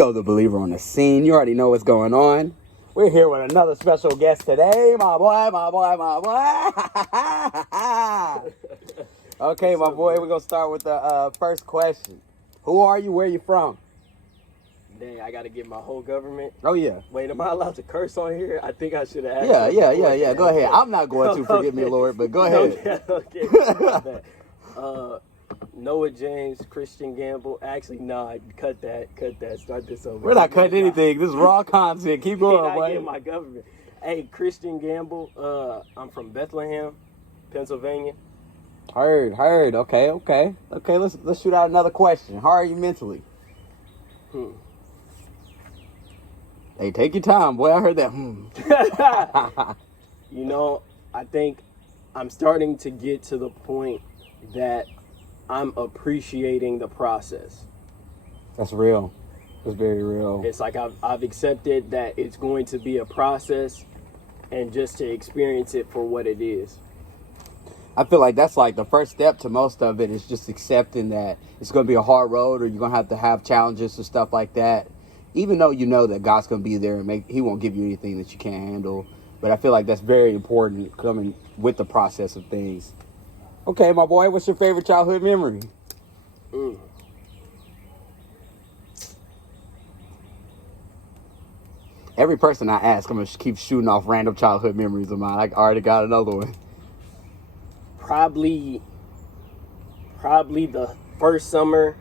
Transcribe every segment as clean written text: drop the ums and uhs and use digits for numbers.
Ego the Believer on the scene. You already know what's going on. We're here with another special guest today, my boy. Okay, my boy, we're going to start with the first question. Who are you? Where are you from? Dang, I got to get my whole government. Oh, yeah. Wait, am I allowed to curse on here? I think I should have asked. Yeah. Go ahead. I'm not going to, forgive me, Lord, but go ahead. Okay. Noah James, Christian Gamble. Actually, nah, cut that. Start this over. We're not cutting anything. This is raw content. Keep going, boy. I get my government. Hey, Christian Gamble. I'm from Bethlehem, Pennsylvania. Heard. Okay. Let's shoot out another question. How are you mentally? Hey, take your time, boy. I heard that. You know, I think I'm starting to get to the point that I'm appreciating the process. That's real. That's very real. It's like I've accepted that it's going to be a process and just to experience it for what it is. I feel like that's like the first step to most of it is just accepting that it's going to be a hard road or you're going to have challenges and stuff like that. Even though you know that God's going to be there and He won't give you anything that you can't handle. But I feel like that's very important coming with the process of things. Okay, my boy, what's your favorite childhood memory? Every person I ask, I'm going to keep shooting off random childhood memories of mine. I already got another one. Probably the first summer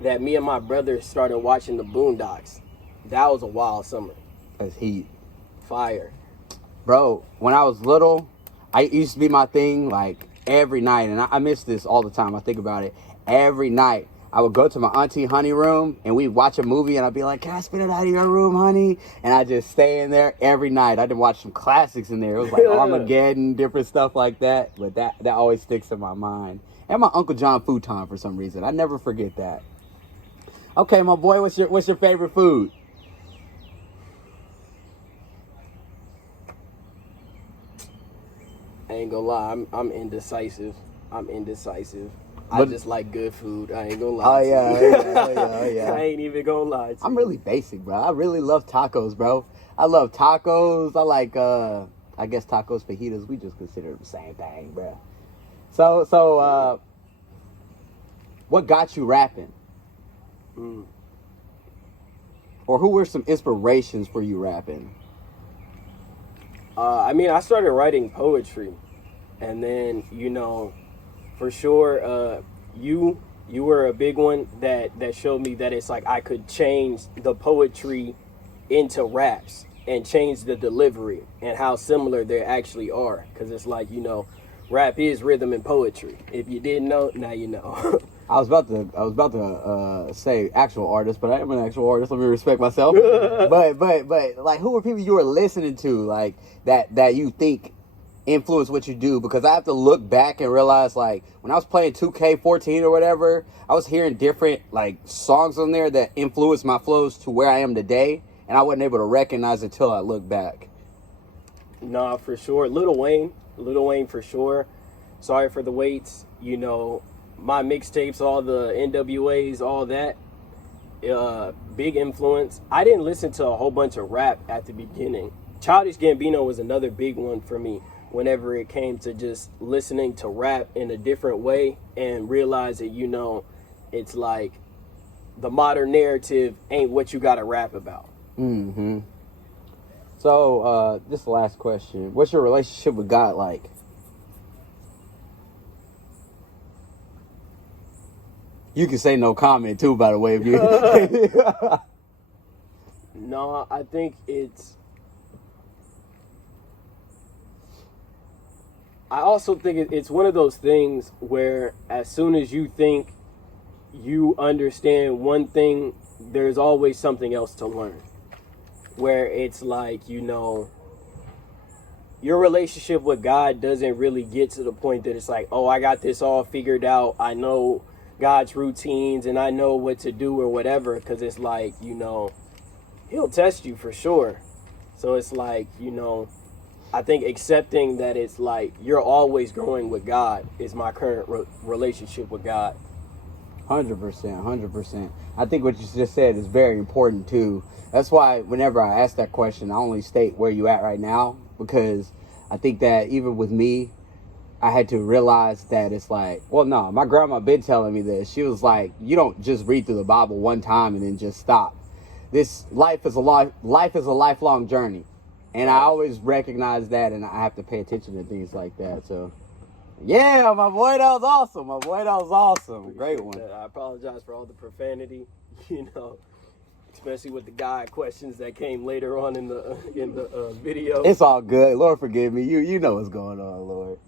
that me and my brother started watching the Boondocks. That was a wild summer. That's heat. Fire. Bro, when I was little, it used to be my thing, like, every night, and I miss this all the time. I think about it. Every night, I would go to my auntie honey room, and we'd watch a movie, and I'd be like, can I spend the night in your room, honey? And I just stay in there every night. I did watch some classics in there. It was like Armageddon, different stuff like that, but that always sticks in my mind. And my Uncle John futon for some reason. I never forget that. Okay, my boy, what's your favorite food? I ain't gonna lie, I'm indecisive. I just like good food. I ain't gonna lie. Oh yeah. I ain't even gonna lie to you. I'm really basic, bro. I really love tacos, bro. I love tacos. I like, I guess tacos, fajitas. We just consider them the same thing, bro. So, what got you rapping? Or who were some inspirations for you rapping? I started writing poetry, and then, for sure, you were a big one that showed me that it's like I could change the poetry into raps and change the delivery and how similar they actually are. Because it's like, rap is rhythm and poetry. If you didn't know, now you know. I was about to say actual artist, but I am an actual artist. Let me respect myself. but like, who were people you were listening to, like that you think influence what you do? Because I have to look back and realize, like, when I was playing 2K14 or whatever, I was hearing different like songs on there that influenced my flows to where I am today, and I wasn't able to recognize it till I look back. Nah, for sure. Lil Wayne for sure. Sorry for the Waits. My mixtapes, all the NWAs, all that, big influence. I didn't listen to a whole bunch of rap at the beginning. Childish Gambino was another big one for me whenever it came to just listening to rap in a different way and realize that, it's like the modern narrative ain't what you got to rap about. Mm-hmm. So, this is the last question. What's your relationship with God like? You can say no comment too, by the way, if you. No, I think I also think it's one of those things where as soon as you think you understand one thing, there's always something else to learn. Where it's like, your relationship with God doesn't really get to the point that it's like, oh, I got this all figured out. I know God's routines and I know what to do or whatever, because it's like, He'll test you for sure. So it's like, I think accepting that it's like you're always growing with God is my current relationship with God. 100%, 100%. I think what you just said is very important too. That's why whenever I ask that question, I only state where you at right now, because I think that even with me, I had to realize that it's like, well, no, my grandma been telling me this. She was like, you don't just read through the Bible one time and then just stop. This life is a lifelong journey, and I always recognize that, and I have to pay attention to things like that. So, yeah, my boy, that was awesome. My boy, that was awesome. Great one. I apologize for all the profanity, you know, especially with the guy questions that came later on in the video. It's all good. Lord forgive me. You know what's going on, Lord.